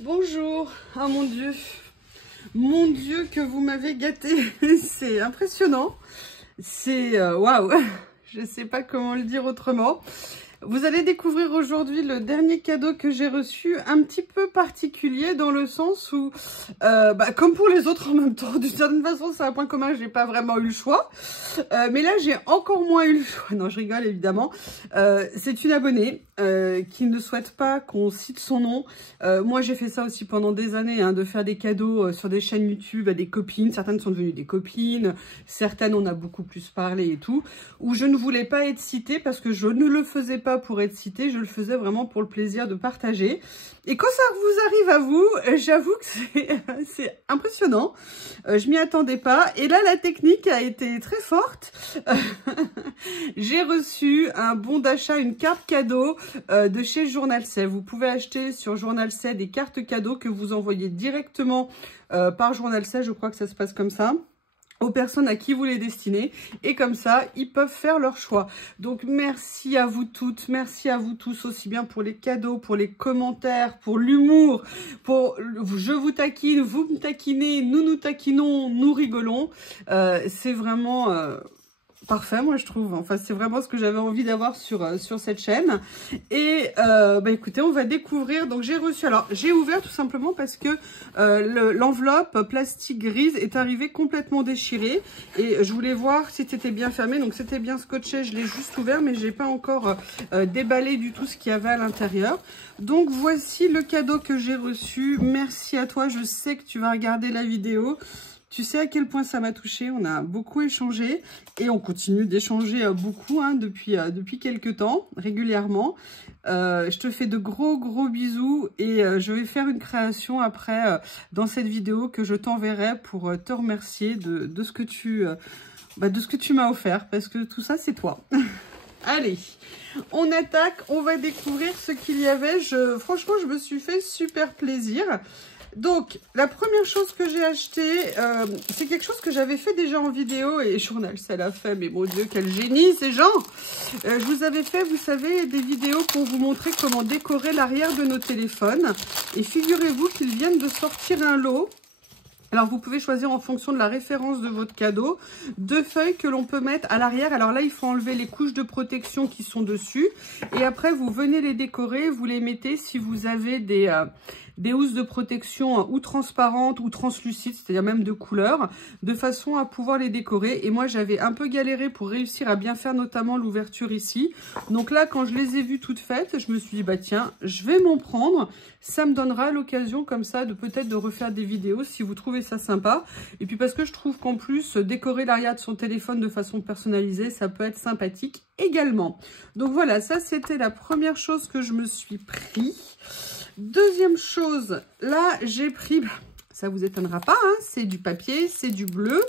Bonjour. Ah mon Dieu que vous m'avez gâté. C'est impressionnant. C'est waouh. Je sais pas comment le dire autrement. Vous allez découvrir aujourd'hui le dernier cadeau que j'ai reçu, un petit peu particulier dans le sens où, comme pour les autres en même temps, d'une certaine façon c'est un point commun, j'ai pas vraiment eu le choix. Mais là j'ai encore moins eu le choix, non je rigole évidemment. C'est une abonnée qui ne souhaite pas qu'on cite son nom. Moi j'ai fait ça aussi pendant des années, hein, de faire des cadeaux sur des chaînes YouTube à des copines. Certaines sont devenues des copines, certaines on a beaucoup plus parlé et tout, où je ne voulais pas être citée parce que je ne le faisais pas pour être citée, je le faisais vraiment pour le plaisir de partager. Et quand ça vous arrive à vous, j'avoue que c'est impressionnant. Je m'y attendais pas. Et là, la technique a été très forte. J'ai reçu un bon d'achat, une carte cadeau de chez Journal C. Vous pouvez acheter sur Journal C des cartes cadeaux que vous envoyez directement par Journal C. Je crois que ça se passe comme ça, aux personnes à qui vous les destinez, et comme ça ils peuvent faire leur choix. Donc merci à vous toutes, merci à vous tous, aussi bien pour les cadeaux, pour les commentaires, pour l'humour, pour je vous taquine, vous me taquinez, nous nous taquinons, nous rigolons. C'est vraiment parfait, moi je trouve. Enfin, c'est vraiment ce que j'avais envie d'avoir sur cette chaîne. Et écoutez, on va découvrir. Donc j'ai reçu, alors j'ai ouvert tout simplement parce que l'enveloppe plastique grise est arrivée complètement déchirée. Et je voulais voir si c'était bien fermé. Donc c'était bien scotché, je l'ai juste ouvert, mais j'ai pas encore déballé du tout ce qu'il y avait à l'intérieur. Donc voici le cadeau que j'ai reçu. Merci à toi, je sais que tu vas regarder la vidéo. Tu sais à quel point ça m'a touchée, on a beaucoup échangé et on continue d'échanger beaucoup depuis quelques temps, régulièrement. Je te fais de gros bisous et je vais faire une création après dans cette vidéo que je t'enverrai pour te remercier de ce que tu m'as offert, parce que tout ça c'est toi. Allez, on attaque, on va découvrir ce qu'il y avait. Franchement, je me suis fait super plaisir. Donc, la première chose que j'ai acheté, c'est quelque chose que j'avais fait déjà en vidéo, et Journal C l'a fait, mais mon Dieu, quel génie ces gens. Je vous avais fait, vous savez, des vidéos pour vous montrer comment décorer l'arrière de nos téléphones. Et figurez-vous qu'ils viennent de sortir un lot. Alors, vous pouvez choisir en fonction de la référence de votre cadeau, 2 feuilles que l'on peut mettre à l'arrière. Alors là, il faut enlever les couches de protection qui sont dessus. Et après, vous venez les décorer, vous les mettez si vous avez des housses de protection ou transparentes ou translucides, c'est-à-dire même de couleur, de façon à pouvoir les décorer. Et moi, j'avais un peu galéré pour réussir à bien faire notamment l'ouverture ici. Donc là, quand je les ai vues toutes faites, je me suis dit, bah tiens, je vais m'en prendre. Ça me donnera l'occasion comme ça de peut-être de refaire des vidéos si vous trouvez ça sympa. Et puis parce que je trouve qu'en plus, décorer l'arrière de son téléphone de façon personnalisée, ça peut être sympathique également. Donc voilà, ça c'était la première chose que je me suis pris. Deuxième chose, là j'ai pris, ça vous étonnera pas, hein, c'est du papier, c'est du bleu.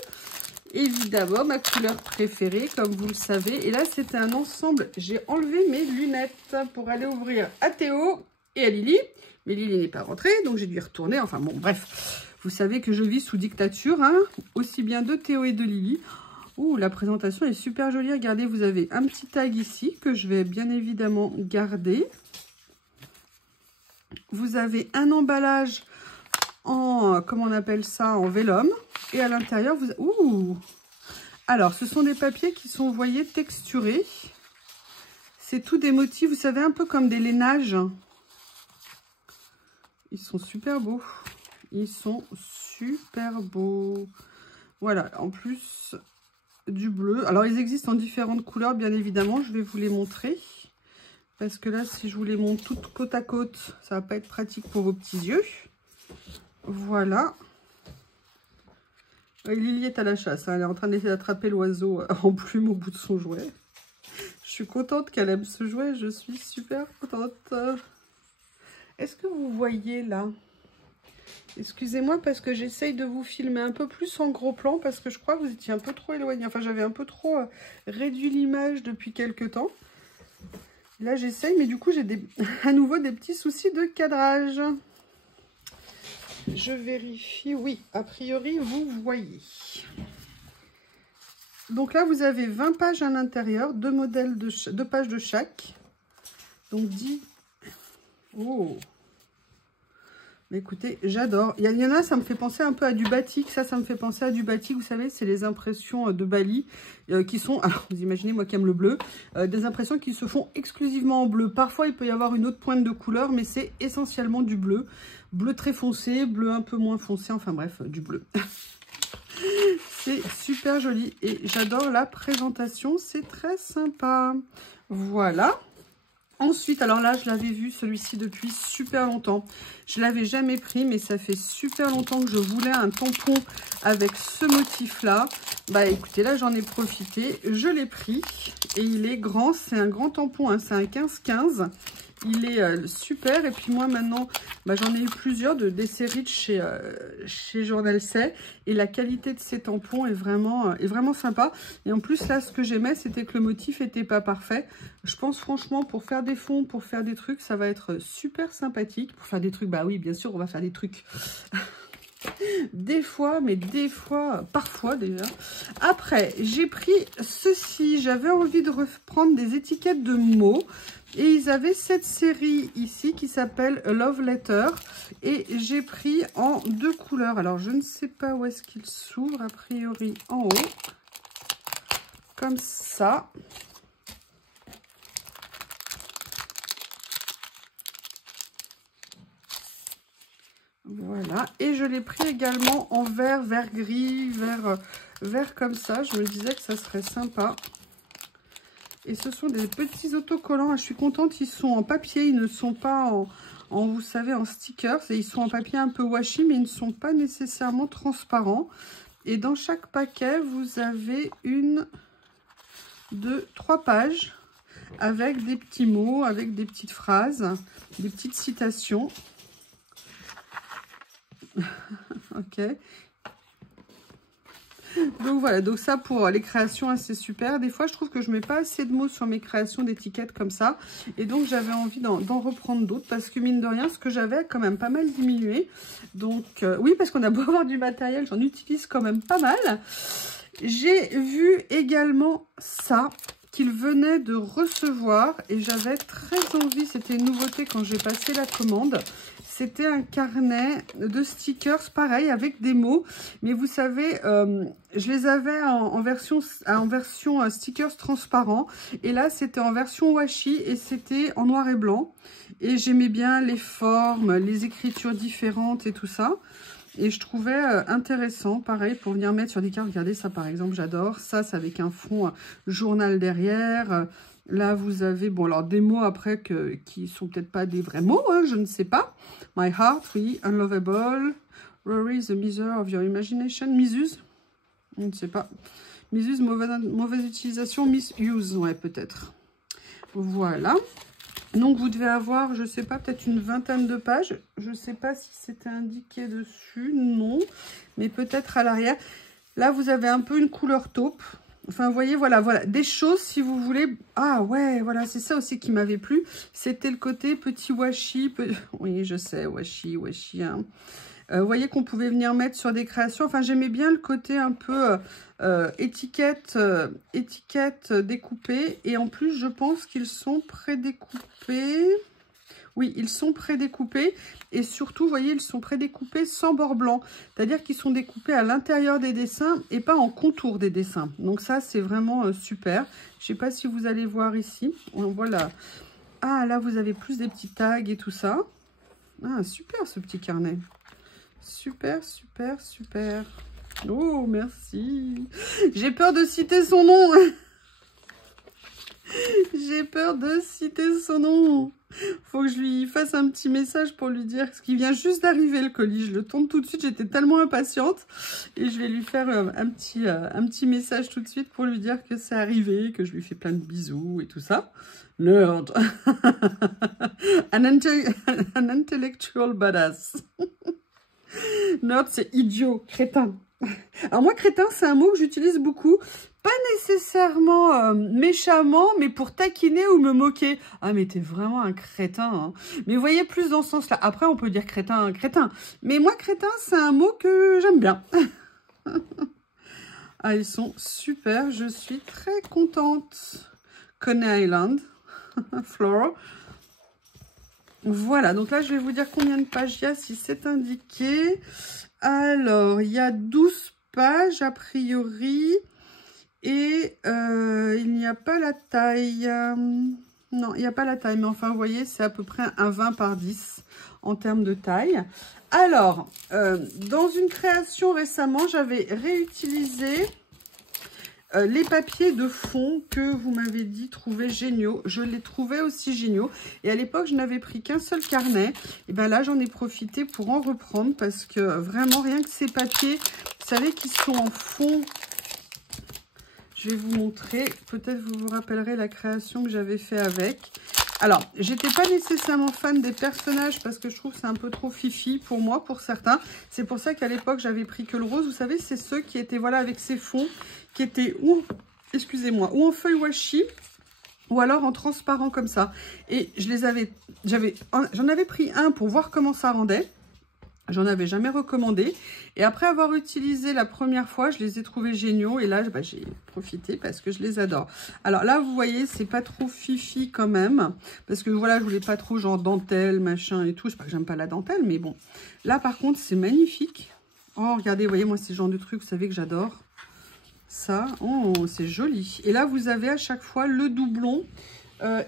Évidemment, ma couleur préférée, comme vous le savez. Et là, c'était un ensemble. J'ai enlevé mes lunettes pour aller ouvrir à Théo et à Lily. Mais Lily n'est pas rentrée, donc j'ai dû y retourner. Enfin bon, bref. Vous savez que je vis sous dictature, hein, aussi bien de Théo et de Lily. Ouh, la présentation est super jolie. Regardez, vous avez un petit tag ici que je vais bien évidemment garder. Vous avez un emballage en, comment on appelle ça, en vélum. Et à l'intérieur, vous... Ouh! Alors, ce sont des papiers qui sont, vous voyez, texturés. C'est tout des motifs, vous savez, un peu comme des lainages. Ils sont super beaux. Ils sont super beaux. Voilà, en plus du bleu. Alors, ils existent en différentes couleurs, bien évidemment. Je vais vous les montrer. Parce que là, si je vous les montre toutes côte à côte, ça va pas être pratique pour vos petits yeux. Voilà. Lily est à la chasse, hein. Elle est en train d'essayer d'attraper l'oiseau en plume au bout de son jouet. Je suis contente qu'elle aime ce jouet, je suis super contente. Est-ce que vous voyez là? Excusez-moi parce que j'essaye de vous filmer un peu plus en gros plan parce que je crois que vous étiez un peu trop éloigné. Enfin, j'avais un peu trop réduit l'image depuis quelques temps. Là, j'essaye, mais du coup, j'ai à nouveau des petits soucis de cadrage. Je vérifie. Oui, a priori, vous voyez. Donc là, vous avez 20 pages à l'intérieur, 2 modèles de 2 pages de chaque. Donc 10. Oh! Écoutez, j'adore. Il y en a, ça me fait penser un peu à du batik. Ça me fait penser à du batik. Vous savez, c'est les impressions de Bali qui sont... Alors, vous imaginez, moi qui aime le bleu, des impressions qui se font exclusivement en bleu. Parfois, il peut y avoir une autre pointe de couleur, mais c'est essentiellement du bleu. Bleu très foncé, bleu un peu moins foncé. Enfin bref, du bleu. C'est super joli. Et j'adore la présentation. C'est très sympa. Voilà. Ensuite, alors là, je l'avais vu celui-ci depuis super longtemps. Je ne l'avais jamais pris, mais ça fait super longtemps que je voulais un tampon avec ce motif-là. Bah écoutez, là, j'en ai profité. Je l'ai pris et il est grand. C'est un grand tampon, hein, c'est un 15-15. Il est super. Et puis moi, maintenant, bah, j'en ai eu plusieurs des séries de chez Journal C. Et la qualité de ces tampons est vraiment sympa. Et en plus, là, ce que j'aimais, c'était que le motif n'était pas parfait. Je pense franchement, pour faire des fonds, pour faire des trucs, ça va être super sympathique. Pour faire des trucs, bah oui, bien sûr, on va faire des trucs. Des fois, mais des fois, parfois déjà. Après, j'ai pris ceci. J'avais envie de reprendre des étiquettes de mots. Et ils avaient cette série ici qui s'appelle Love Letter. Et j'ai pris en 2 couleurs. Alors, je ne sais pas où est-ce qu'il s'ouvre. A priori, en haut. Comme ça. Voilà. Et je l'ai pris également en vert gris, vert comme ça. Je me disais que ça serait sympa. Et ce sont des petits autocollants. Je suis contente, ils sont en papier, ils ne sont pas vous savez, en stickers. Et ils sont en papier un peu washi, mais ils ne sont pas nécessairement transparents. Et dans chaque paquet, vous avez 1, 2, 3 pages avec des petits mots, avec des petites phrases, des petites citations. Ok. Donc voilà, donc ça pour les créations, c'est super. Des fois, je trouve que je mets pas assez de mots sur mes créations d'étiquettes comme ça. Et donc, j'avais envie d'en reprendre d'autres parce que mine de rien, ce que j'avais a quand même pas mal diminué. Donc, oui, parce qu'on a beau avoir du matériel, j'en utilise quand même pas mal. J'ai vu également ça qu'il venait de recevoir et j'avais très envie. C'était une nouveauté quand j'ai passé la commande. C'était un carnet de stickers, pareil, avec des mots. Mais vous savez, je les avais en version stickers transparents. Et là, c'était en version washi et c'était en noir et blanc. Et j'aimais bien les formes, les écritures différentes et tout ça. Et je trouvais intéressant, pareil, pour venir mettre sur des cartes. Regardez ça, par exemple, j'adore. Ça, c'est avec un fond journal derrière. Là, vous avez, bon, alors des mots après qui sont peut-être pas des vrais mots, hein, je ne sais pas. My heart, oui, unlovable. Rory is the miser of your imagination. Misuse, je ne sais pas. Misuse, mauvaise utilisation, misuse, ouais, peut-être. Voilà. Donc, vous devez avoir, je ne sais pas, peut-être une 20aine de pages. Je ne sais pas si c'était indiqué dessus, non. Mais peut-être à l'arrière. Là, vous avez un peu une couleur taupe. Enfin, vous voyez, voilà, des choses, si vous voulez. Ah, ouais, voilà, c'est ça aussi qui m'avait plu. C'était le côté petit washi. Oui, je sais, washi, hein. Vous voyez qu'on pouvait venir mettre sur des créations. Enfin, j'aimais bien le côté un peu étiquette découpée. Et en plus, je pense qu'ils sont prédécoupés. Oui, ils sont prédécoupés. Et surtout, vous voyez, ils sont prédécoupés sans bord blanc. C'est-à-dire qu'ils sont découpés à l'intérieur des dessins et pas en contour des dessins. Donc ça, c'est vraiment super. Je ne sais pas si vous allez voir ici. On voit là. Ah, là, vous avez plus des petits tags et tout ça. Ah, super ce petit carnet. Super, super, super. Oh, merci. J'ai peur de citer son nom. J'ai peur de citer son nom. Faut que je lui fasse un petit message pour lui dire, parce qu'il vient juste d'arriver le colis. Je le tourne tout de suite, j'étais tellement impatiente. Et je vais lui faire un petit message tout de suite pour lui dire que c'est arrivé, que je lui fais plein de bisous et tout ça. Nerd. An intellectual badass. Nerd, c'est idiot, crétin. Alors moi, crétin, c'est un mot que j'utilise beaucoup. Pas nécessairement méchamment, mais pour taquiner ou me moquer. Ah, mais t'es vraiment un crétin. Hein. Mais vous voyez, plus dans ce sens-là. Après, on peut dire crétin. Mais moi, crétin, c'est un mot que j'aime bien. Ah, ils sont super. Je suis très contente. Coney Island. Flora. Voilà, donc là, je vais vous dire combien de pages il y a, si c'est indiqué. Alors, il y a 12 pages, a priori. Et il n'y a pas la taille. Non, il n'y a pas la taille. Mais enfin, vous voyez, c'est à peu près un 20 par 10 en termes de taille. Alors, dans une création récemment, j'avais réutilisé les papiers de fond que vous m'avez dit trouver géniaux. Je les trouvais aussi géniaux. Et à l'époque, je n'avais pris qu'un seul carnet. Et bien là, j'en ai profité pour en reprendre parce que vraiment, rien que ces papiers, vous savez qu'ils sont en fond. Je vais vous montrer. Peut-être vous vous rappellerez la création que j'avais fait avec. Alors, j'étais pas nécessairement fan des personnages parce que je trouve que c'est un peu trop fifi pour moi, pour certains. C'est pour ça qu'à l'époque, j'avais pris que le rose. Vous savez, c'est ceux qui étaient, voilà, avec ces fonds, qui étaient ou, excusez-moi, ou en feuille washi, ou alors en transparent comme ça. Et j'en avais pris un pour voir comment ça rendait. J'en avais jamais recommandé. Et après avoir utilisé la première fois, je les ai trouvés géniaux. Et là, bah, j'ai profité parce que je les adore. Alors là, vous voyez, c'est pas trop fifi quand même. Parce que voilà, je voulais pas trop genre dentelle, machin et tout. Je sais pas que j'aime pas la dentelle, mais bon. Là, par contre, c'est magnifique. Oh, regardez, vous voyez, moi, c'est le genre de truc, vous savez que j'adore. Ça, oh, c'est joli. Et là, vous avez à chaque fois le doublon.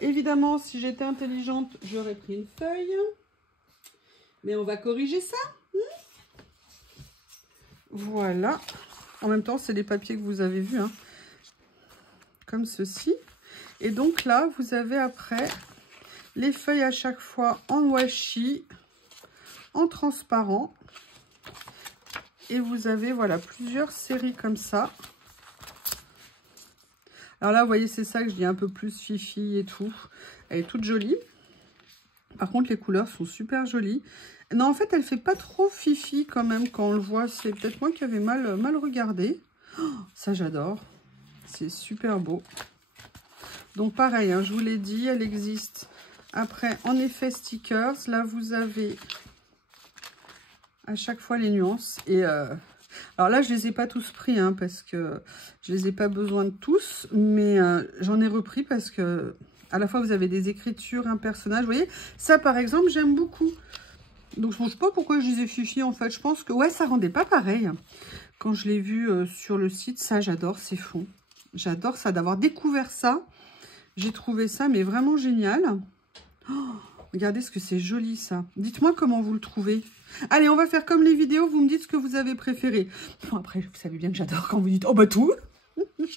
Évidemment, si j'étais intelligente, j'aurais pris une feuille. Mais on va corriger ça. Voilà. En même temps, c'est les papiers que vous avez vus. Hein. Comme ceci. Et donc là, vous avez après les feuilles à chaque fois en washi, en transparent. Et vous avez, voilà, plusieurs séries comme ça. Alors là, vous voyez, c'est ça que je dis un peu plus fifi et tout. Elle est toute jolie. Par contre, les couleurs sont super jolies. Non, en fait, elle fait pas trop fifi quand même quand on le voit. C'est peut-être moi qui avais mal regardé. Oh, ça, j'adore. C'est super beau. Donc, pareil, hein, je vous l'ai dit, elle existe. Après, en effet, stickers. Là, vous avez à chaque fois les nuances. Et alors là, je les ai pas tous pris hein, parce que je les ai pas besoin de tous. Mais j'en ai repris parce que à la fois, vous avez des écritures, un personnage. Vous voyez, ça, par exemple, j'aime beaucoup. Donc, je ne sais pas pourquoi je disais fifi, en fait. Je pense que, ouais, ça rendait pas pareil. Quand je l'ai vu sur le site, ça, j'adore ces fonds. J'adore ça, d'avoir découvert ça. J'ai trouvé ça, mais vraiment génial. Oh, regardez ce que c'est joli, ça. Dites-moi comment vous le trouvez. Allez, on va faire comme les vidéos. Vous me dites ce que vous avez préféré. Bon, après, vous savez bien que j'adore quand vous dites « Oh, bah tout !»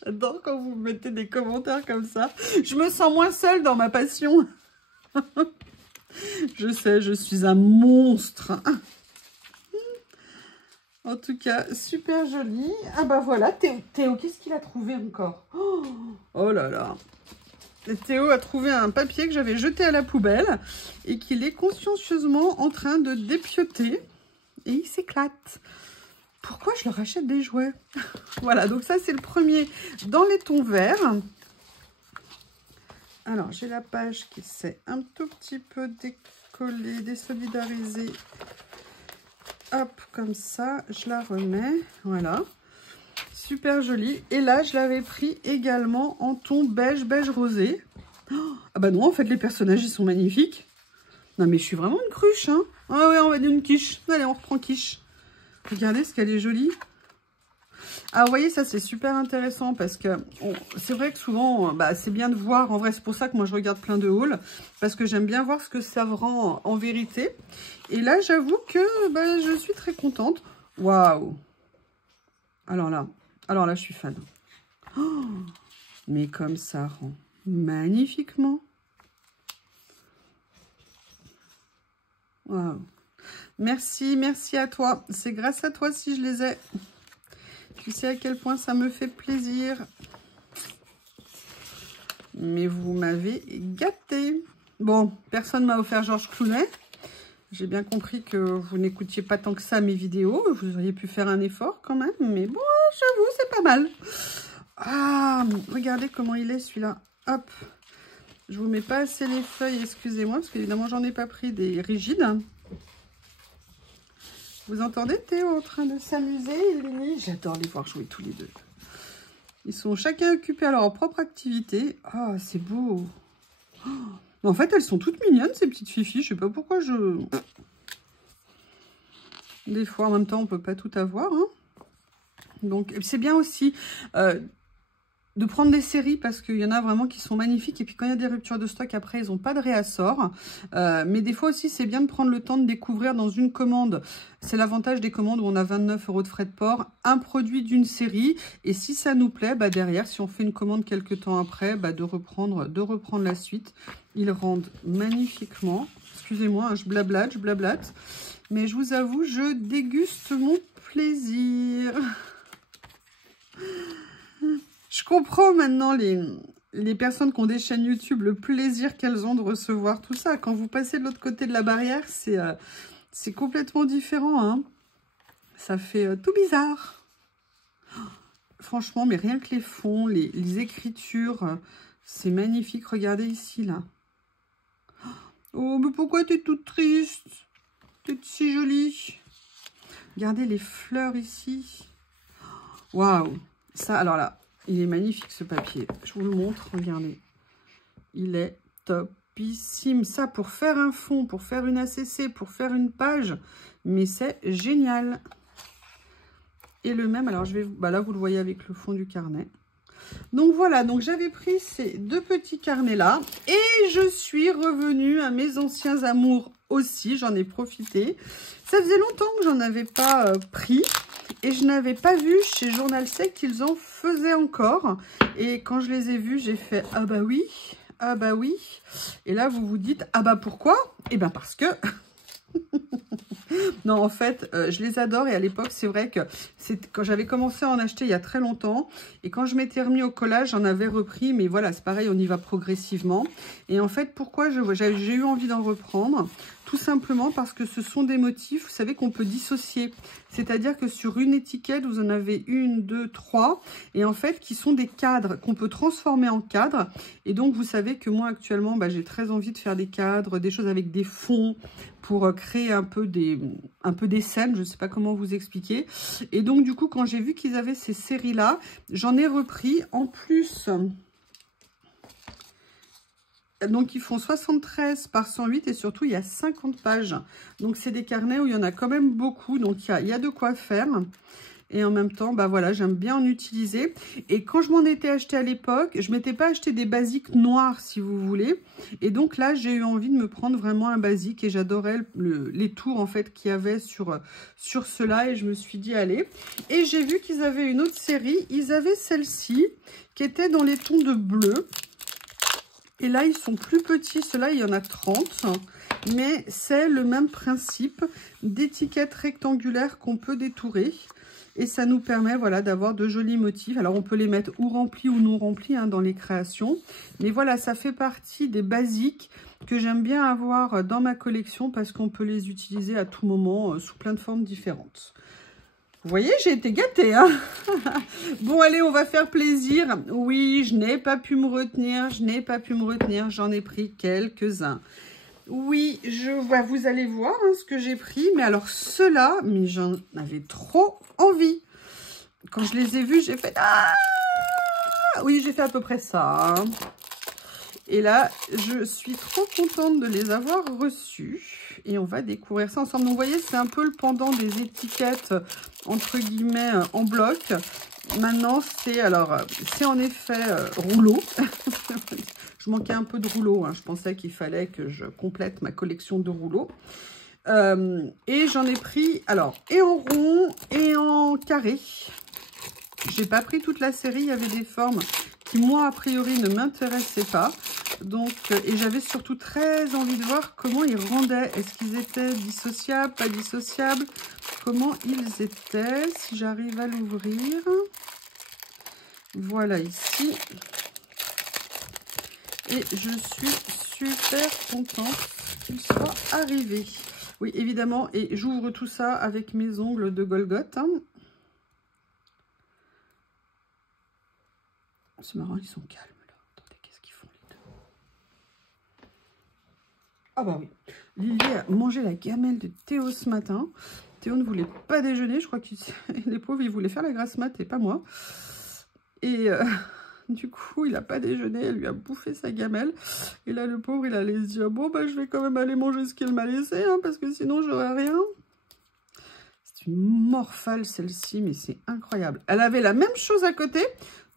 J'adore quand vous mettez des commentaires comme ça. Je me sens moins seule dans ma passion. Je sais, je suis un monstre. En tout cas, super joli. Ah bah voilà, Théo, qu'est-ce qu'il a trouvé encore? Oh là là. Et Théo a trouvé un papier que j'avais jeté à la poubelle et qu'il est consciencieusement en train de dépioter. Et il s'éclate. Pourquoi je leur achète des jouets? Voilà, donc ça c'est le premier dans les tons verts. Alors, j'ai la page qui s'est un tout petit peu décollée, désolidarisée. Hop, comme ça, je la remets. Voilà. Super jolie. Et là, je l'avais pris également en ton beige rosé. Oh, ah bah non, en fait, les personnages, ils sont magnifiques. Non, mais je suis vraiment une cruche, hein. Ah ouais, on va dire une quiche. Allez, on reprend quiche. Regardez ce qu'elle est jolie. Ah, vous voyez, ça, c'est super intéressant parce que c'est vrai que souvent, bah, c'est bien de voir. En vrai, c'est pour ça que moi, je regarde plein de hauls parce que j'aime bien voir ce que ça rend en vérité. Et là, j'avoue que bah, je suis très contente. Waouh! Alors là, je suis fan. Oh, mais comme ça rend magnifiquement. Waouh! Merci, merci à toi. C'est grâce à toi si je les ai. Tu sais à quel point ça me fait plaisir. Mais vous m'avez gâté. Bon, personne m'a offert Georges Clooney. J'ai bien compris que vous n'écoutiez pas tant que ça mes vidéos. Vous auriez pu faire un effort quand même. Mais bon, j'avoue, c'est pas mal. Ah, regardez comment il est celui-là. Hop. Je vous mets pas assez les feuilles, excusez-moi. Parce qu'évidemment, j'en ai pas pris des rigides. Vous entendez Théo en train de s'amuser? J'adore les voir jouer tous les deux. Ils sont chacun occupés à leur propre activité. Ah, c'est beau. Oh, En fait, elles sont toutes mignonnes, ces petites fifis. Je sais pas pourquoi je... Des fois, en même temps, on peut pas tout avoir. Hein. Donc, c'est bien aussi de prendre des séries parce qu'il y en a vraiment qui sont magnifiques. Et puis, quand il y a des ruptures de stock, après, ils n'ont pas de réassort. Mais des fois aussi, c'est bien de prendre le temps de découvrir dans une commande. C'est l'avantage des commandes où on a 29 € de frais de port. Un produit d'une série. Et si ça nous plaît, bah, derrière, si on fait une commande quelques temps après, bah, de reprendre la suite. Ils rendent magnifiquement. Excusez-moi, hein, je blablate. Mais je vous avoue, je déguste mon plaisir. Je comprends maintenant les personnes qui ont des chaînes YouTube, le plaisir qu'elles ont de recevoir tout ça. Quand vous passez de l'autre côté de la barrière, c'est complètement différent. Hein. Ça fait tout bizarre. Franchement, mais rien que les fonds, les écritures, c'est magnifique. Regardez ici, là. Oh, mais pourquoi t'es toute triste? T'es si jolie. Regardez les fleurs ici. Waouh. Ça, alors là, il est magnifique ce papier. Je vous le montre, regardez. Il est topissime. Ça, pour faire un fond, pour faire une ACC, pour faire une page. Mais c'est génial. Et le même, alors je vais... Bah là, vous le voyez avec le fond du carnet. Donc voilà, donc j'avais pris ces deux petits carnets-là. Et je suis revenue à mes anciens amours aussi. J'en ai profité. Ça faisait longtemps que j'en avais pas pris. Et je n'avais pas vu chez Journal Sec qu'ils en faisaient encore. Et quand je les ai vus, j'ai fait « Ah bah oui, ah bah oui ». Et là, vous vous dites « Ah bah pourquoi ?» Eh bien parce que... Non, en fait, je les adore. Et à l'époque, c'est vrai que quand j'avais commencé à en acheter il y a très longtemps. Et quand je m'étais remis au collage, j'en avais repris. Mais voilà, c'est pareil, on y va progressivement. Et en fait, pourquoi j'ai eu envie d'en reprendre? Tout simplement parce que ce sont des motifs, vous savez, qu'on peut dissocier. C'est-à-dire que sur une étiquette, vous en avez 1, 2, 3. Et en fait, qui sont des cadres qu'on peut transformer en cadres. Et donc, vous savez que moi, actuellement, bah, j'ai très envie de faire des cadres, des choses avec des fonds pour créer un peu des scènes. Je ne sais pas comment vous expliquer. Et donc, du coup, quand j'ai vu qu'ils avaient ces séries-là, j'en ai repris. En plus... Donc, ils font 73 par 108 et surtout, il y a 50 pages. Donc, c'est des carnets où il y en a quand même beaucoup. Donc, il y a de quoi faire. Et en même temps, bah voilà, j'aime bien en utiliser. Et quand je m'en étais acheté à l'époque, je ne m'étais pas acheté des basiques noirs, si vous voulez. Et donc là, j'ai eu envie de me prendre vraiment un basique. Et j'adorais les tours, en fait, qu'il y avait sur ceux-là. Et je me suis dit, allez. Et j'ai vu qu'ils avaient une autre série. Ils avaient celle-ci, qui était dans les tons de bleu. Et là, ils sont plus petits. Ceux-là, il y en a 30. Mais c'est le même principe d'étiquette rectangulaire qu'on peut détourer. Et ça nous permet, voilà, d'avoir de jolis motifs. Alors, on peut les mettre ou remplis ou non remplis hein, dans les créations. Mais voilà, ça fait partie des basiques que j'aime bien avoir dans ma collection parce qu'on peut les utiliser à tout moment sous plein de formes différentes. Vous voyez, j'ai été gâtée, hein. Bon, allez, on va faire plaisir. Oui, je n'ai pas pu me retenir. J'en ai pris quelques-uns. Oui, vous allez voir hein, ce que j'ai pris. Mais alors, ceux-là, mais j'en avais trop envie. Quand je les ai vus, j'ai fait... Ah oui, j'ai fait à peu près ça. Hein. Et là, je suis trop contente de les avoir reçus. Et on va découvrir ça ensemble. Donc, vous voyez, c'est un peu le pendant des étiquettes, entre guillemets, en bloc. Maintenant, c'est en effet rouleau. Je manquais un peu de rouleau. Hein. Je pensais qu'il fallait que je complète ma collection de rouleaux. Et j'en ai pris, alors, et en rond et en carré. J'ai pas pris toute la série. Il y avait des formes qui, moi, a priori, ne m'intéressaient pas. Donc, et j'avais surtout très envie de voir comment ils rendaient. Est-ce qu'ils étaient dissociables, pas dissociables? Comment ils étaient? Si j'arrive à l'ouvrir. Voilà, ici. Et je suis super contente qu'il soit arrivé. Oui, évidemment. Et j'ouvre tout ça avec mes ongles de Golgoth. Hein. C'est marrant, ils sont calmes là. Attendez, qu'est-ce qu'ils font les deux? Ah bah oui. Lily a mangé la gamelle de Théo ce matin. Théo ne voulait pas déjeuner. Je crois que les pauvres, ils voulaient faire la grasse mat et pas moi. Et Du coup, il n'a pas déjeuné, elle lui a bouffé sa gamelle. Et là, le pauvre, il allait se dire, bon, bah, je vais quand même aller manger ce qu'elle m'a laissé, hein, parce que sinon, j'aurai rien. C'est une morphale, celle-ci, mais c'est incroyable. Elle avait la même chose à côté.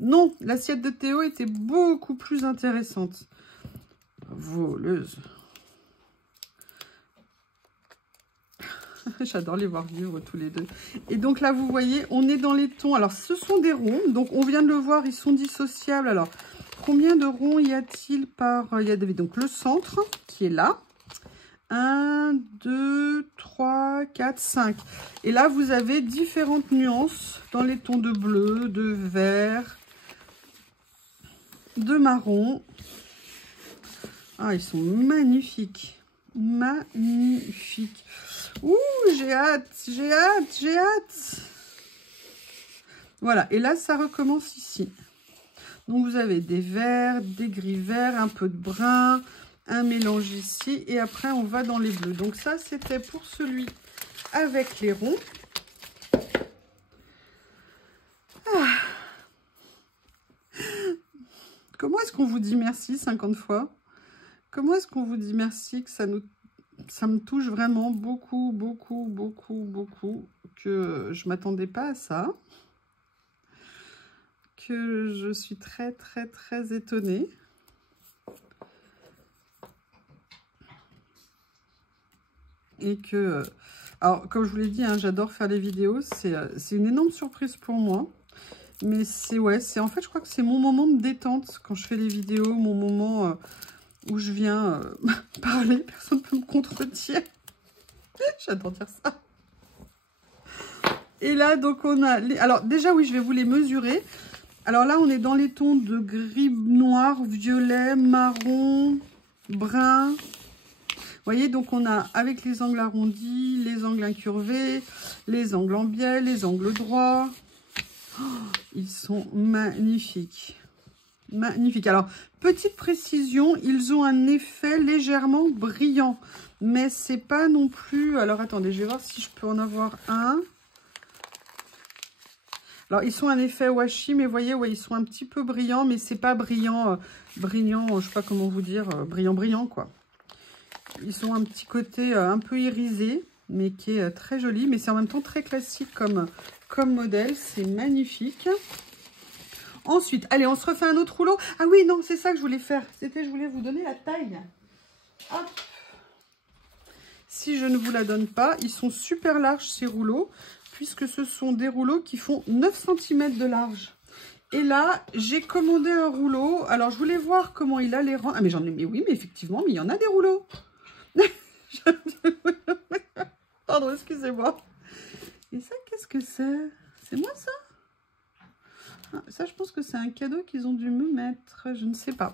Non, l'assiette de Théo était beaucoup plus intéressante. Voleuse. J'adore les voir vivre tous les deux. Et donc là, vous voyez, on est dans les tons. Alors, ce sont des ronds. Donc, on vient de le voir, ils sont dissociables. Alors, combien de ronds y a-t-il par... Il y a donc le centre qui est là. 1, 2, 3, 4, 5. Et là, vous avez différentes nuances dans les tons de bleu, de vert, de marron. Ah, ils sont magnifiques. Magnifiques. Ouh, j'ai hâte, j'ai hâte, j'ai hâte. Voilà, et là, ça recommence ici. Donc, vous avez des verts, des gris verts, un peu de brun, un mélange ici. Et après, on va dans les bleus. Donc, ça, c'était pour celui avec les ronds. Ah. Comment est-ce qu'on vous dit merci 50 fois? Comment est-ce qu'on vous dit merci que ça me touche vraiment beaucoup, beaucoup, beaucoup, beaucoup, que je ne m'attendais pas à ça, que je suis très, très, très étonnée. Et que, alors, comme je vous l'ai dit, hein, j'adore faire les vidéos, c'est une énorme surprise pour moi. Mais c'est, ouais, en fait, je crois que c'est mon moment de détente quand je fais les vidéos, mon moment... où je viens parler, personne ne peut me contredire. J'adore dire ça. Et là, donc, on a... Alors, déjà, oui, je vais vous les mesurer. Alors là, on est dans les tons de gris, noir, violet, marron, brun. Vous voyez, donc, on a avec les angles arrondis, les angles incurvés, les angles en biais, les angles droits. Oh, ils sont magnifiques. Magnifique. Alors, petite précision, ils ont un effet légèrement brillant. Mais c'est pas non plus... Alors, attendez, je vais voir si je peux en avoir un. Alors, ils sont un effet washi, mais vous voyez, ouais, ils sont un petit peu brillants, mais c'est pas brillant, brillant, je sais pas comment vous dire, brillant, brillant, quoi. Ils ont un petit côté un peu irisé, mais qui est très joli, mais c'est en même temps très classique comme modèle. C'est magnifique. Ensuite, allez, on se refait un autre rouleau. Ah oui, non, c'est ça que je voulais faire. C'était, je voulais vous donner la taille. Hop. Si je ne vous la donne pas, ils sont super larges, ces rouleaux, puisque ce sont des rouleaux qui font 9 cm de large. Et là, j'ai commandé un rouleau. Alors, je voulais voir comment il allait rendre. Ah, mais j'en ai... Mais oui, mais effectivement, mais il y en a des rouleaux. Pardon, excusez-moi. Et ça, qu'est-ce que c'est? C'est moi, ça? Ah, ça, je pense que c'est un cadeau qu'ils ont dû me mettre. Je ne sais pas.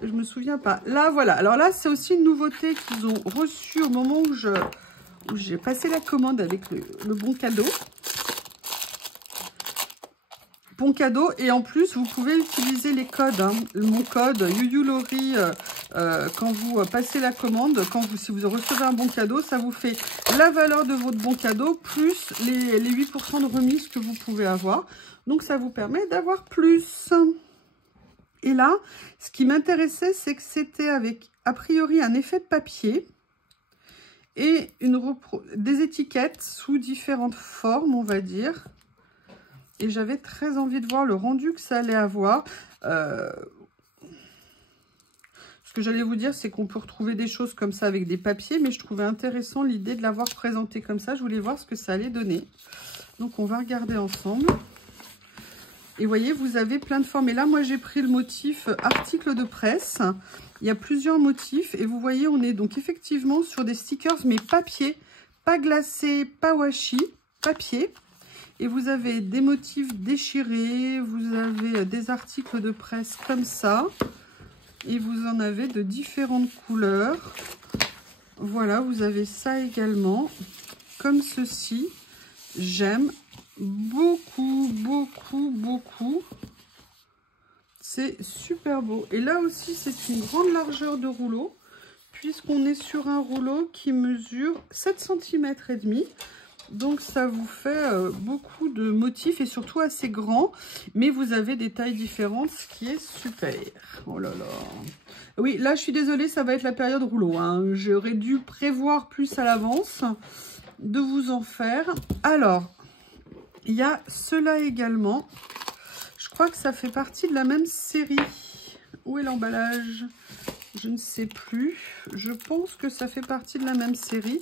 Je me souviens pas. Là, voilà. Alors là, c'est aussi une nouveauté qu'ils ont reçue au moment où j'ai passé la commande avec le bon cadeau. Bon cadeau. Et en plus, vous pouvez utiliser les codes. Hein. Mon code YuYuLori, quand vous passez la commande, si vous recevez un bon cadeau, ça vous fait la valeur de votre bon cadeau plus les 8% de remise que vous pouvez avoir. Donc, ça vous permet d'avoir plus. Et là, ce qui m'intéressait, c'est que c'était avec, a priori, un effet de papier et des étiquettes sous différentes formes, on va dire. Et j'avais très envie de voir le rendu que ça allait avoir. Ce que j'allais vous dire, c'est qu'on peut retrouver des choses comme ça avec des papiers, mais je trouvais intéressant l'idée de l'avoir présenté comme ça. Je voulais voir ce que ça allait donner. Donc, on va regarder ensemble. Et vous voyez, vous avez plein de formes. Et là, moi, j'ai pris le motif article de presse. Il y a plusieurs motifs. Et vous voyez, on est donc effectivement sur des stickers, mais papier. Pas glacé, pas washi, papier. Et vous avez des motifs déchirés. Vous avez des articles de presse comme ça. Et vous en avez de différentes couleurs. Voilà, vous avez ça également. Comme ceci. J'aime beaucoup, beaucoup, beaucoup. C'est super beau. Et là aussi, c'est une grande largeur de rouleau, puisqu'on est sur un rouleau qui mesure 7 cm et demi. Donc ça vous fait beaucoup de motifs et surtout assez grand. Mais vous avez des tailles différentes, ce qui est super. Oh là là. Oui, là je suis désolée, ça va être la période rouleau, hein. J'aurais dû prévoir plus à l'avance de vous en faire. Alors, il y a cela également. Je crois que ça fait partie de la même série. Où est l'emballage? Je ne sais plus. Je pense que ça fait partie de la même série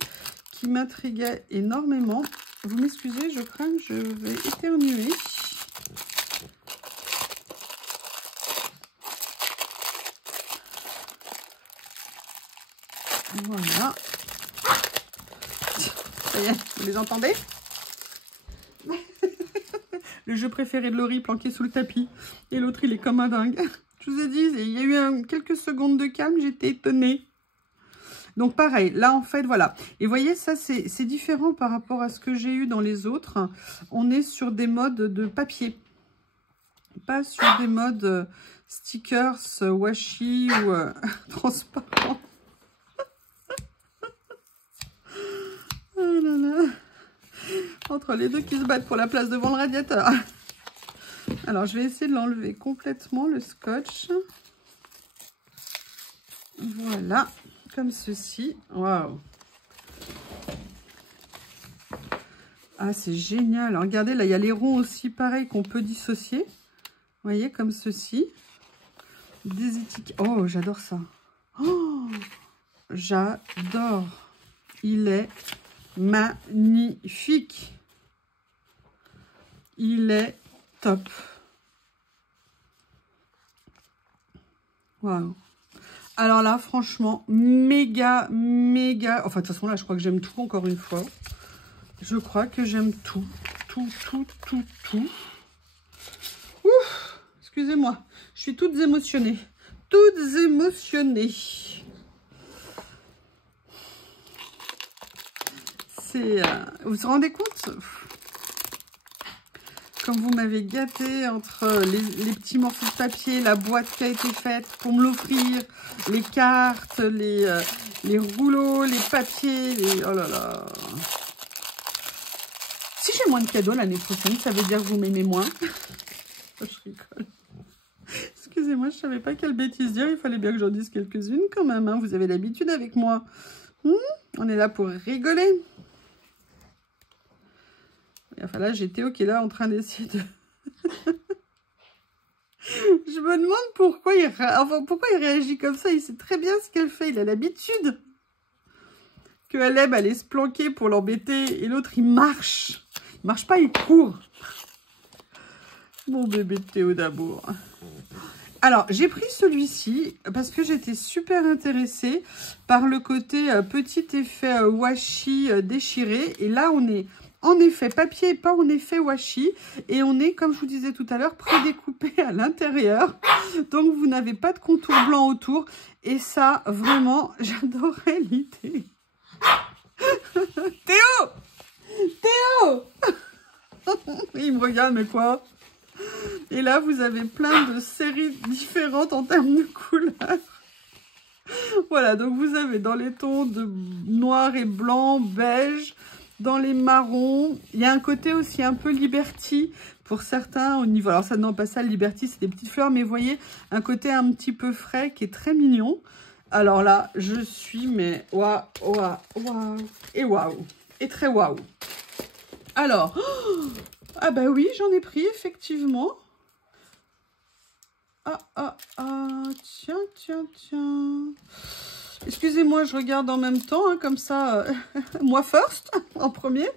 qui m'intriguait énormément. Vous m'excusez, je crains que je vais éternuer. Voilà. Ça y est, vous les entendez? Le jeu préféré de Laurie, planqué sous le tapis. Et l'autre, il est comme un dingue. Je vous ai dit, il y a eu quelques secondes de calme, j'étais étonnée. Donc pareil, là en fait, voilà. Et vous voyez, ça c'est différent par rapport à ce que j'ai eu dans les autres. On est sur des modes de papier. Pas sur des modes stickers, washi ou transparent. Oh là là. Entre les deux qui se battent pour la place devant le radiateur. Alors, je vais essayer de l'enlever complètement, le scotch. Voilà, comme ceci. Waouh! Ah, c'est génial. Regardez, là, il y a les ronds aussi, pareil, qu'on peut dissocier. Vous voyez, comme ceci. Des étiquettes. Oh, j'adore ça. Oh, j'adore. Il est magnifique. Il est top. Waouh. Alors là, franchement, méga. Enfin, de toute façon, là, je crois que j'aime tout, encore une fois. Je crois que j'aime tout. Tout. Ouf, excusez-moi. Je suis toute émotionnée. Toutes émotionnées. C'est... vous vous rendez compte? Comme vous m'avez gâté entre les petits morceaux de papier, la boîte qui a été faite pour me l'offrir, les cartes, les rouleaux, les papiers, les... Oh là là. Si j'ai moins de cadeaux l'année prochaine, ça veut dire que vous m'aimez moins. Je rigole. Excusez-moi, je ne savais pas quelle bêtise dire. Il fallait bien que j'en dise quelques-unes quand même. Hein. Vous avez l'habitude avec moi. On est là pour rigoler. Enfin là, j'ai Théo qui est là en train d'essayer de... Je me demande pourquoi il réagit comme ça. Il sait très bien ce qu'elle fait. Il a l'habitude que Aleb allait se planquer pour l'embêter. Et l'autre, il marche. Il marche pas, il court. Mon bébé de Théo d'amour. Alors, j'ai pris celui-ci parce que j'étais super intéressée par le côté petit effet washi déchiré. Et là, on est... en effet papier et pas en effet washi. Et on est, comme je vous disais tout à l'heure, prédécoupé à l'intérieur. Donc, vous n'avez pas de contour blanc autour. Et ça, vraiment, j'adorais l'idée. Théo! Théo! Il me regarde, mais quoi? Et là, vous avez plein de séries différentes en termes de couleurs. Voilà, donc vous avez dans les tons de noir et blanc, beige... Dans les marrons, il y a un côté aussi un peu Liberty pour certains au niveau. Alors ça, non, pas ça, Liberty, c'est des petites fleurs, mais vous voyez, un côté un petit peu frais qui est très mignon. Alors là, je suis, mais waouh, et waouh, et très waouh. Alors, ah bah oui, j'en ai pris effectivement. Tiens. Excusez-moi, je regarde en même temps, hein, comme ça, moi first, en premier.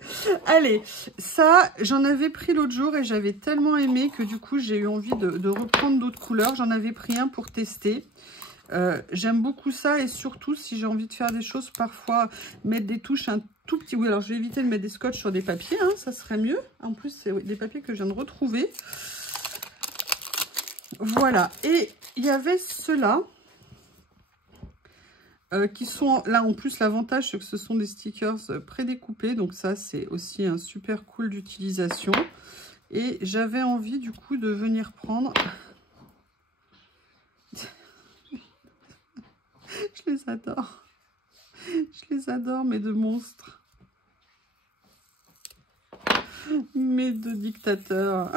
Allez, ça, j'en avais pris l'autre jour et j'avais tellement aimé que du coup, j'ai eu envie de reprendre d'autres couleurs. J'en avais pris un pour tester. J'aime beaucoup ça et surtout, si j'ai envie de faire des choses, parfois, mettre des touches un tout petit... Oui, alors je vais éviter de mettre des scotch sur des papiers, hein, ça serait mieux. En plus, c'est des papiers que je viens de retrouver. Voilà, et il y avait ceux-là. Qui sont là en plus l'avantage c'est que ce sont des stickers prédécoupés, donc ça c'est aussi un super cool d'utilisation et j'avais envie du coup de venir prendre je les adore mais de monstres. Mes deux dictateurs.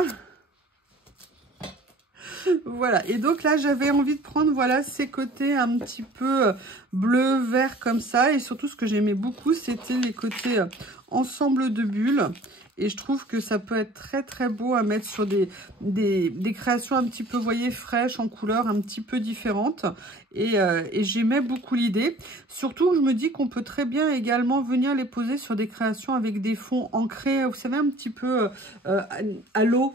Voilà, et donc là j'avais envie de prendre, voilà, ces côtés un petit peu bleu, vert comme ça, et surtout ce que j'aimais beaucoup c'était les côtés ensemble de bulles, et je trouve que ça peut être très très beau à mettre sur des créations un petit peu, vous voyez, fraîches, en couleurs un petit peu différentes, et j'aimais beaucoup l'idée. Surtout je me dis qu'on peut très bien également venir les poser sur des créations avec des fonds ancrés, vous savez, un petit peu à l'eau.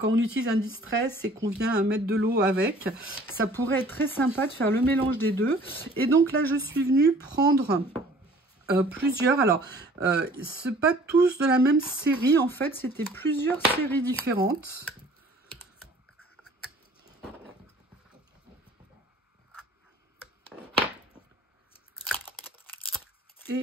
Quand on utilise un distress et qu'on vient mettre de l'eau avec, ça pourrait être très sympa de faire le mélange des deux. Et donc là, je suis venue prendre plusieurs. Alors, c'est pas tous de la même série, en fait, c'était plusieurs séries différentes. Et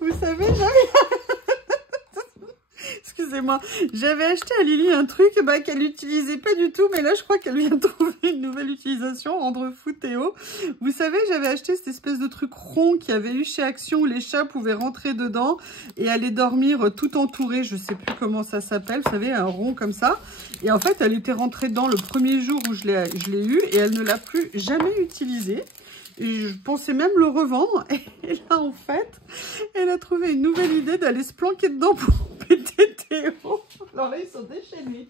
vous savez, excusez-moi, j'avais acheté à Lily un truc qu'elle n'utilisait pas du tout, mais là je crois qu'elle vient de trouver une nouvelle utilisation, rendre fou Théo. Vous savez, j'avais acheté cette espèce de truc rond qu'il y avait eu chez Action où les chats pouvaient rentrer dedans et aller dormir tout entouré, je sais plus comment ça s'appelle, vous savez, un rond comme ça. Et en fait, elle était rentrée dedans le premier jour où je l'ai eu et elle ne l'a plus jamais utilisé. Et je pensais même le revendre. Et là, en fait, elle a trouvé une nouvelle idée d'aller se planquer dedans pour péter Théo. Alors là, ils sont déchaînés.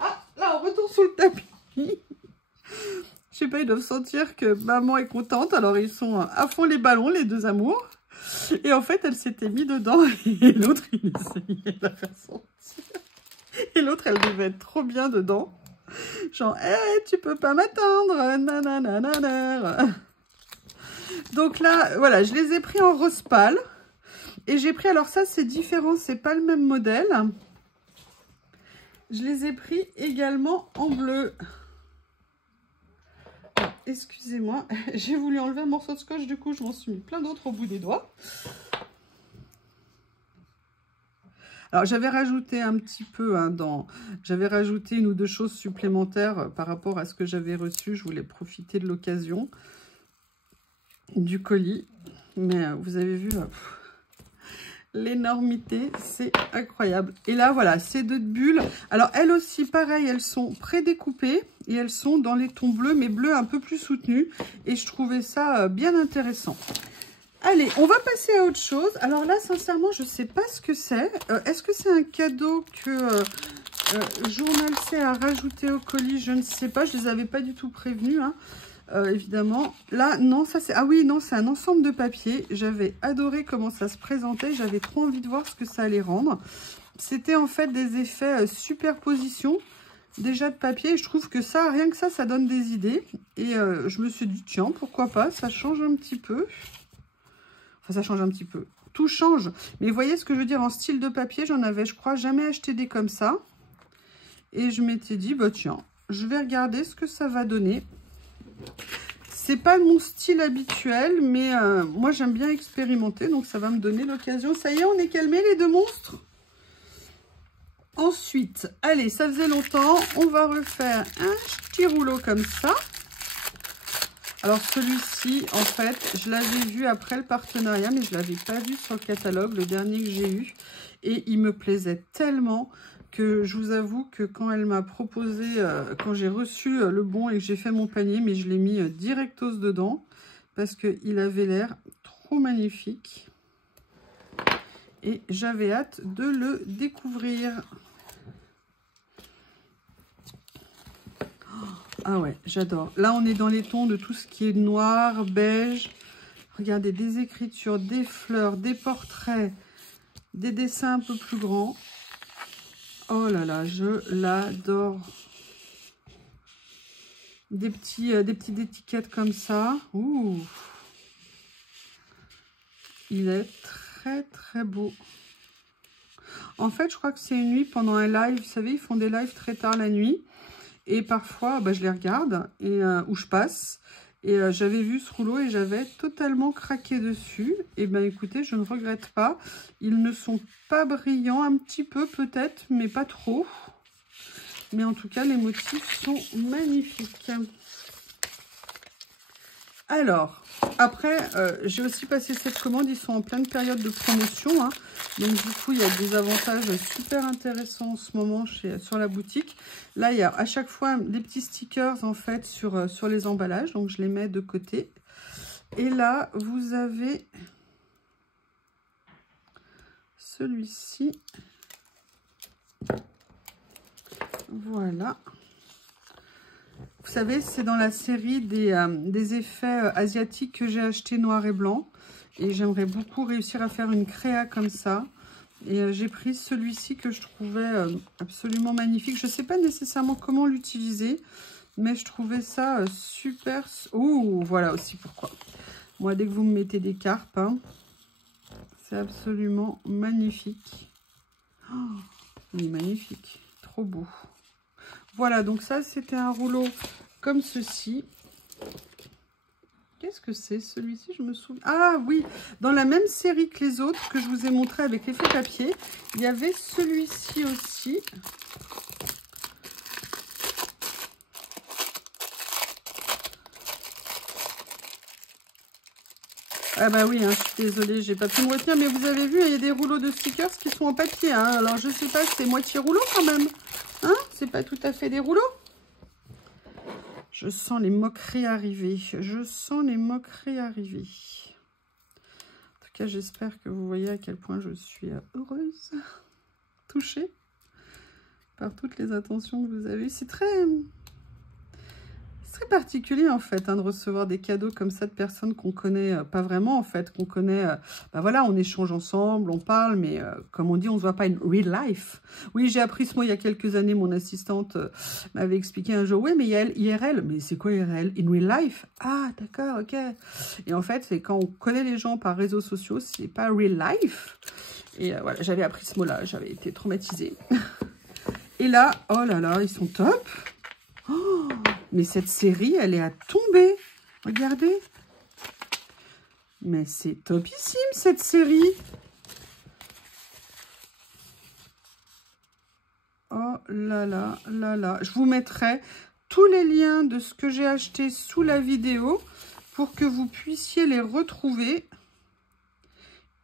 Ah, là, on retourne sous le tapis. Je sais pas, ils doivent sentir que maman est contente. Alors, ils sont à fond les ballons, les deux amours. Et en fait, elle s'était mis dedans. Et l'autre, il essayait de la faire sortir. Et l'autre, elle devait être trop bien dedans. Genre, hey, tu peux pas m'attendre. Nanana. Donc là, voilà, je les ai pris en rose pâle. Et j'ai pris, alors ça c'est différent, c'est pas le même modèle. Je les ai pris également en bleu. Excusez-moi, j'ai voulu enlever un morceau de scotch, du coup je m'en suis mis plein d'autres au bout des doigts. Alors j'avais rajouté un petit peu, j'avais rajouté une ou deux choses supplémentaires par rapport à ce que j'avais reçu. Je voulais profiter de l'occasion du colis. Mais vous avez vu... l'énormité, c'est incroyable. Et là, voilà, ces deux bulles. Alors, elles aussi, pareil, elles sont pré-découpées et elles sont dans les tons bleus, mais bleus un peu plus soutenus. Et je trouvais ça bien intéressant. Allez, on va passer à autre chose. Alors là, sincèrement, je ne sais pas ce que c'est. Est-ce que c'est un cadeau que Journal C a rajouté au colis? Je ne sais pas, je ne les avais pas du tout prévenus, hein. Évidemment, là, non, ça c'est... Ah oui, non, c'est un ensemble de papier. J'avais adoré comment ça se présentait. J'avais trop envie de voir ce que ça allait rendre. C'était en fait des effets superposition, déjà de papier. Et je trouve que ça, rien que ça donne des idées. Et je me suis dit, tiens, pourquoi pas, ça change un petit peu. Enfin, ça change un petit peu. Tout change. Mais vous voyez ce que je veux dire, en style de papier, j'en avais, je crois, jamais acheté des comme ça. Et je m'étais dit, bah tiens, je vais regarder ce que ça va donner. C'est pas mon style habituel, mais moi j'aime bien expérimenter, donc ça va me donner l'occasion. Ça y est, on est calmés les deux monstres. Ensuite, allez, ça faisait longtemps, on va refaire un petit rouleau comme ça. Alors celui-ci, en fait, je l'avais vu après le partenariat, mais je l'avais pas vu sur le catalogue, le dernier que j'ai eu. Et il me plaisait tellement que je vous avoue que quand elle m'a proposé, quand j'ai reçu le bon et que j'ai fait mon panier, mais je l'ai mis directos dedans parce qu'il avait l'air trop magnifique. Et j'avais hâte de le découvrir. Ah ouais, j'adore. Là, on est dans les tons de tout ce qui est noir, beige. Regardez, des écritures, des fleurs, des portraits, des dessins un peu plus grands. Oh là là, je l'adore. Des petites étiquettes comme ça. Ouh. Il est très très beau. En fait, je crois que c'est une nuit pendant un live. Vous savez, ils font des lives très tard la nuit. Et parfois, bah, je les regarde et où je passe. Et j'avais vu ce rouleau et j'avais totalement craqué dessus. Et ben écoutez, je ne regrette pas. Ils ne sont pas brillants, un petit peu peut-être, mais pas trop. Mais en tout cas, les motifs sont magnifiques. Alors, après, j'ai aussi passé cette commande. Ils sont en pleine période de promotion, hein. Donc, du coup, il y a des avantages super intéressants en ce moment sur la boutique. Là, il y a à chaque fois des petits stickers, en fait, sur les emballages. Donc, je les mets de côté. Et là, vous avez celui-ci. Voilà. Vous savez, c'est dans la série des effets asiatiques que j'ai acheté noir et blanc. Et j'aimerais beaucoup réussir à faire une créa comme ça. Et j'ai pris celui-ci que je trouvais absolument magnifique. Je ne sais pas nécessairement comment l'utiliser, mais je trouvais ça super... Oh, voilà aussi pourquoi. Moi, dès que vous me mettez des carpes, hein, c'est absolument magnifique. Oh, il est magnifique. Trop beau. Voilà, donc ça, c'était un rouleau comme ceci. Qu'est-ce que c'est celui-ci? Je me souviens. Ah oui, dans la même série que les autres que je vous ai montré avec l'effet papier, il y avait celui-ci aussi. Ah bah oui, hein, je suis désolée, j'ai pas pu me retenir, mais vous avez vu, il y a des rouleaux de stickers qui sont en papier. Hein. Alors je sais pas, c'est moitié rouleau quand même. Hein, c'est pas tout à fait des rouleaux. Je sens les moqueries arriver. Je sens les moqueries arriver. En tout cas, j'espère que vous voyez à quel point je suis heureuse, touchée par toutes les attentions que vous avez. C'est très particulier en fait, hein, de recevoir des cadeaux comme ça de personnes qu'on connaît pas vraiment en fait, qu'on connaît, bah voilà, on échange ensemble, on parle, mais comme on dit, on ne se voit pas in real life. Oui, j'ai appris ce mot il y a quelques années, mon assistante m'avait expliqué un jour, oui, mais il y a IRL, mais c'est quoi IRL? In real life? Ah, d'accord, ok. Et en fait, c'est quand on connaît les gens par réseaux sociaux, c'est pas real life. Et voilà, j'avais appris ce mot-là, j'avais été traumatisée. Et là, oh là là, ils sont top. Oh, mais cette série, elle est à tomber. Regardez. Mais c'est topissime, cette série. Oh là là, là là. Je vous mettrai tous les liens de ce que j'ai acheté sous la vidéo pour que vous puissiez les retrouver.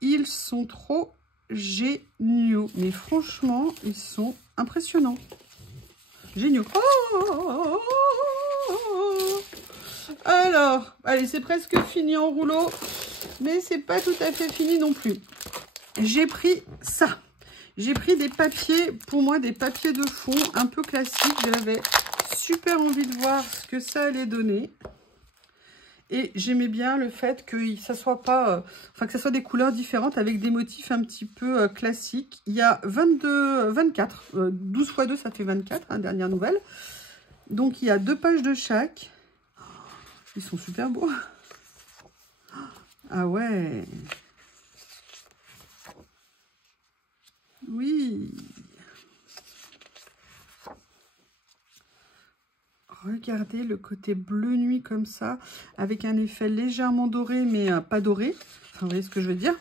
Ils sont trop géniaux. Mais franchement, ils sont impressionnants. Géniaux. Oh, alors, allez, c'est presque fini en rouleau, mais c'est pas tout à fait fini non plus. J'ai pris ça. J'ai pris des papiers, pour moi, des papiers de fond un peu classiques. J'avais super envie de voir ce que ça allait donner. Et j'aimais bien le fait que ça soit pas, que ça soit des couleurs différentes avec des motifs un petit peu classiques. Il y a 24, 12 x 2, ça fait 24, hein, dernière nouvelle. Donc, il y a 2 pages de chaque. Ils sont super beaux. Ah ouais. Oui. Regardez le côté bleu nuit comme ça, avec un effet légèrement doré, mais pas doré. Enfin, vous voyez ce que je veux dire?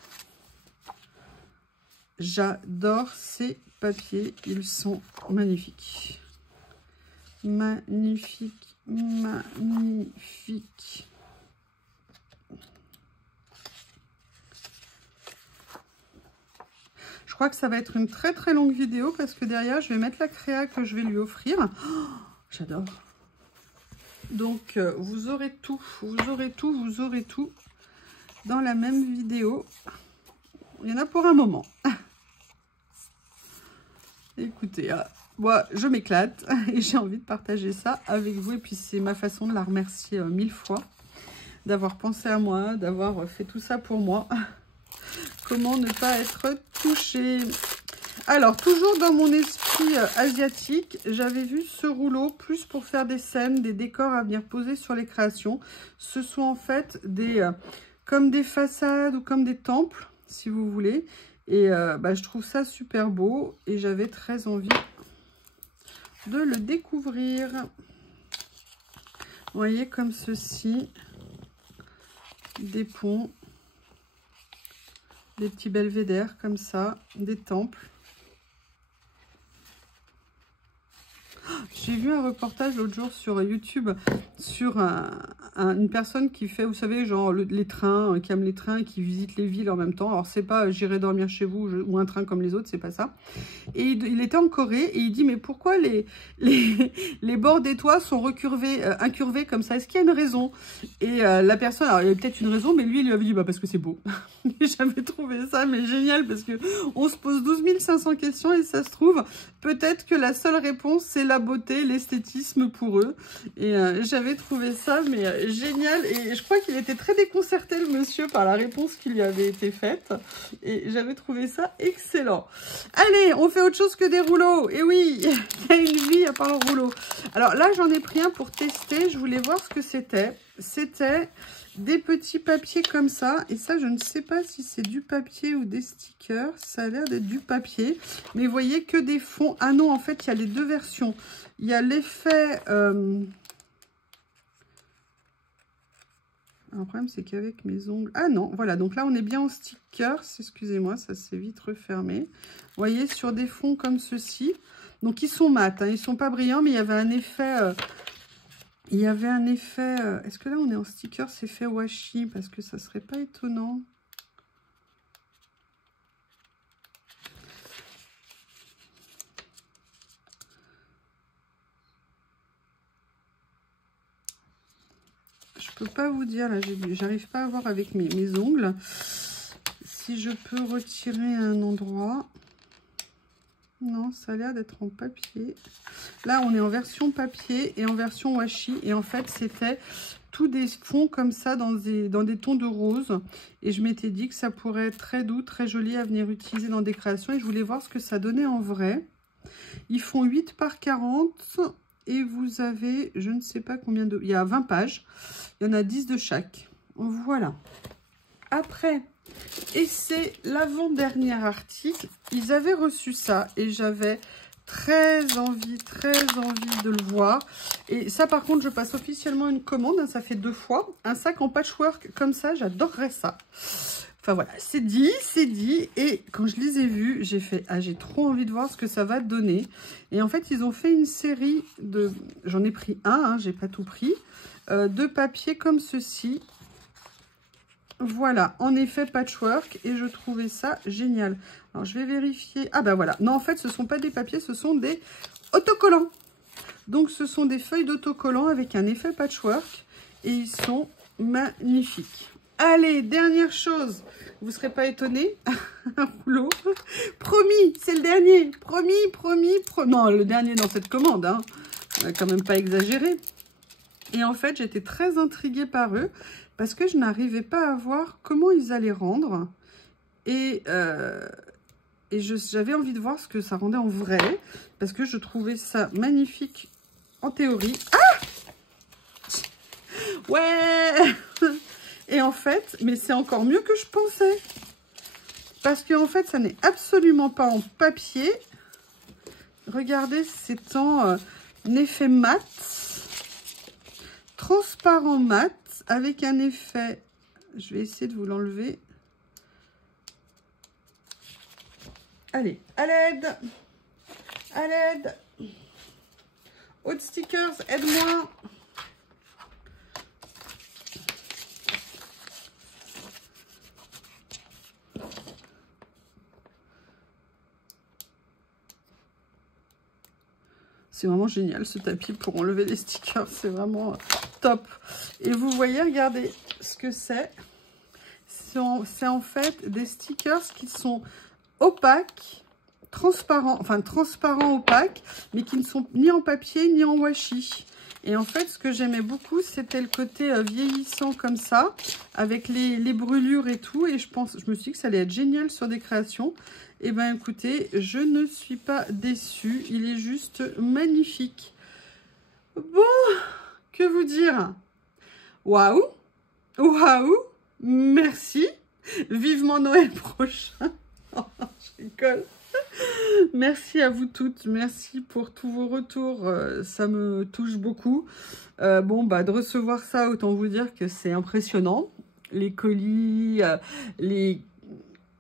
J'adore ces papiers. Ils sont magnifiques. Magnifique, magnifique. Je crois que ça va être une très très longue vidéo parce que derrière je vais mettre la créa que je vais lui offrir. Oh, j'adore. Donc vous aurez tout, vous aurez tout, vous aurez tout dans la même vidéo. Il y en a pour un moment. Écoutez, moi je m'éclate et j'ai envie de partager ça avec vous. Et puis c'est ma façon de la remercier 1000 fois d'avoir pensé à moi, d'avoir fait tout ça pour moi. Comment ne pas être touchée? Alors, toujours dans mon esprit asiatique, j'avais vu ce rouleau plus pour faire des scènes, des décors à venir poser sur les créations. Ce sont en fait comme des façades ou comme des temples, si vous voulez. Et je trouve ça super beau et j'avais très envie de le découvrir. Vous voyez, comme ceci, des ponts, des petits belvédères comme ça, des temples. J'ai vu un reportage l'autre jour sur YouTube sur une personne qui fait, vous savez, genre les trains, qui aime les trains et qui visite les villes en même temps. Alors, c'est pas j'irai dormir chez vous ou un train comme les autres, c'est pas ça. Et il était en Corée et il dit, mais pourquoi les bords des toits sont recurvés, incurvés comme ça? Est-ce qu'il y a une raison? Et la personne, alors il y a peut-être une raison, mais lui, il lui avait dit, bah parce que c'est beau. J'avais trouvé ça, mais génial, parce que on se pose 12 500 questions et ça se trouve, peut-être que la seule réponse, c'est la beauté, l'esthétisme pour eux. Et j'avais trouvé ça, mais génial. Et je crois qu'il était très déconcerté, le monsieur, par la réponse qui lui avait été faite. Et j'avais trouvé ça excellent. Allez, on fait autre chose que des rouleaux. Et oui, il y a une vie à part le rouleau. Alors là, j'en ai pris un pour tester. Je voulais voir ce que c'était. C'était des petits papiers comme ça. Et ça, je ne sais pas si c'est du papier ou des stickers. Ça a l'air d'être du papier. Mais vous voyez que des fonds. Ah non, en fait, il y a les deux versions. Il y a l'effet... Alors, le problème, c'est qu'avec mes ongles... Ah non, voilà. Donc là, on est bien en stickers. Excusez-moi, ça s'est vite refermé. Vous voyez, sur des fonds comme ceci. Donc, ils sont mat. Hein, ils ne sont pas brillants, mais il y avait un effet... Il y avait un effet... Est-ce que là, on est en stickers, effet washi? Parce que ça serait pas étonnant. Je peux pas vous dire, là, j'arrive pas à voir avec mes ongles. Si je peux retirer un endroit... Non, ça a l'air d'être en papier. Là, on est en version papier et en version washi. Et en fait, c'était tous des fonds comme ça dans des tons de rose. Et je m'étais dit que ça pourrait être très doux, très joli à venir utiliser dans des créations. Et je voulais voir ce que ça donnait en vrai. Ils font 8 par 40. Et vous avez, je ne sais pas combien de... Il y a 20 pages. Il y en a 10 de chaque. Voilà. Après... Et c'est l'avant-dernier article. Ils avaient reçu ça et j'avais très envie de le voir. Et ça, par contre, je passe officiellement une commande. Hein, ça fait 2 fois. Un sac en patchwork comme ça, j'adorerais ça. Enfin voilà, c'est dit, c'est dit. Et quand je les ai vus, j'ai fait, ah, j'ai trop envie de voir ce que ça va donner. Et en fait, ils ont fait une série de... J'en ai pris un, hein, j'ai pas tout pris. De papier comme ceci. Voilà, en effet patchwork, et je trouvais ça génial. Alors, je vais vérifier. Ah, ben voilà. Non, en fait, ce ne sont pas des papiers, ce sont des autocollants. Donc, ce sont des feuilles d'autocollants avec un effet patchwork, et ils sont magnifiques. Allez, dernière chose. Vous ne serez pas étonnés. Un rouleau. Promis, c'est le dernier. Promis. Non, le dernier dans cette commande. Hein. On va quand même pas exagérer. Et en fait, j'étais très intriguée par eux. Parce que je n'arrivais pas à voir comment ils allaient rendre. Et j'avais envie de voir ce que ça rendait en vrai. Parce que je trouvais ça magnifique en théorie. Ah! Ouais! Et en fait, mais c'est encore mieux que je pensais. Parce qu'en fait, ça n'est absolument pas en papier. Regardez, c'est en effet mat. Transparent mat. Avec un effet, je vais essayer de vous l'enlever. Allez, à l'aide. À l'aide. Autres stickers, aide-moi. C'est vraiment génial ce tapis pour enlever les stickers. C'est vraiment top. Et vous voyez, regardez ce que c'est. C'est en fait des stickers qui sont opaques, transparents, enfin transparents opaques, mais qui ne sont ni en papier ni en washi. Et en fait, ce que j'aimais beaucoup, c'était le côté vieillissant comme ça, avec les brûlures et tout. Et je me suis dit que ça allait être génial sur des créations. Et bien écoutez, je ne suis pas déçue. Il est juste magnifique. Bon, que vous dire? Waouh! Waouh! Merci! Vivement Noël prochain! Oh, je rigole! Merci à vous toutes, merci pour tous vos retours, ça me touche beaucoup. Bon, bah, de recevoir ça, autant vous dire que c'est impressionnant. Les colis, les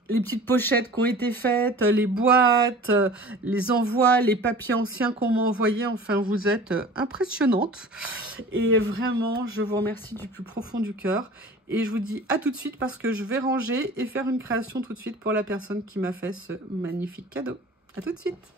petites pochettes qui ont été faites, les boîtes, les envois, les papiers anciens qu'on m'a envoyés. Enfin, vous êtes impressionnantes. Et vraiment, je vous remercie du plus profond du cœur. Et je vous dis à tout de suite parce que je vais ranger et faire une création tout de suite pour la personne qui m'a fait ce magnifique cadeau. À tout de suite.